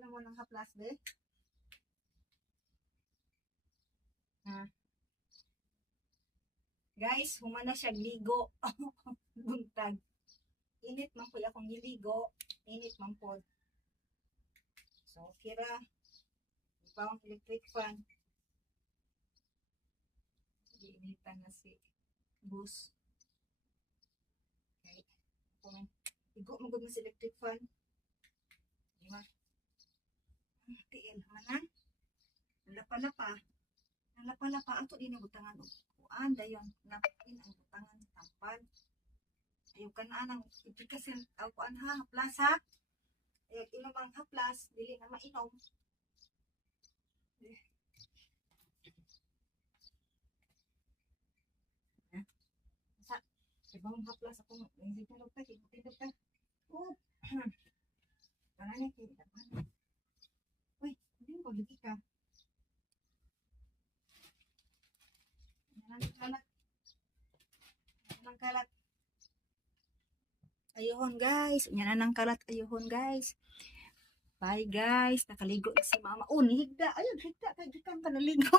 Inom mo ng haplas, be. Ha? Guys, humana siya ligo. Buntag. Init man po akong giligo. Init man po. So, kira. Ipawang electric fan. Iinitan na si bus. Okay. Kung igo magod na si electric fan. Diba? Tiil naman na. Nalapa-lapa. Nalapa-lapa. Ato din ang butangan. Kuan, dayon. Napin ang butangan. Tampan. Ayaw ka na nang ipikasin. Kuan ha, haplas ha. Ayaw inom ang haplas. Dili na mainom. Sa ibang haplas ako. Hindi ko lang tayo. Tindog ka. Oh. Para na kita. Uy, hindi ko lagi ka. Anong kalat? Anong kalat? Ayun guys. Yan na ng kalat. Ayun guys. Bye guys. Nakaligo na si mama. Oh, nihigda. Ayun, higda. Kagikang ka naligo.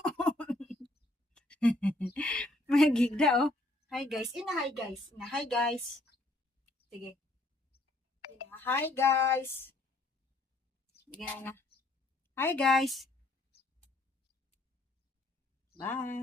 May gigda oh. Hi guys. Ina hi guys. Ina hi guys. Sige. Ina hi guys. Sige na. Hi guys. Bye.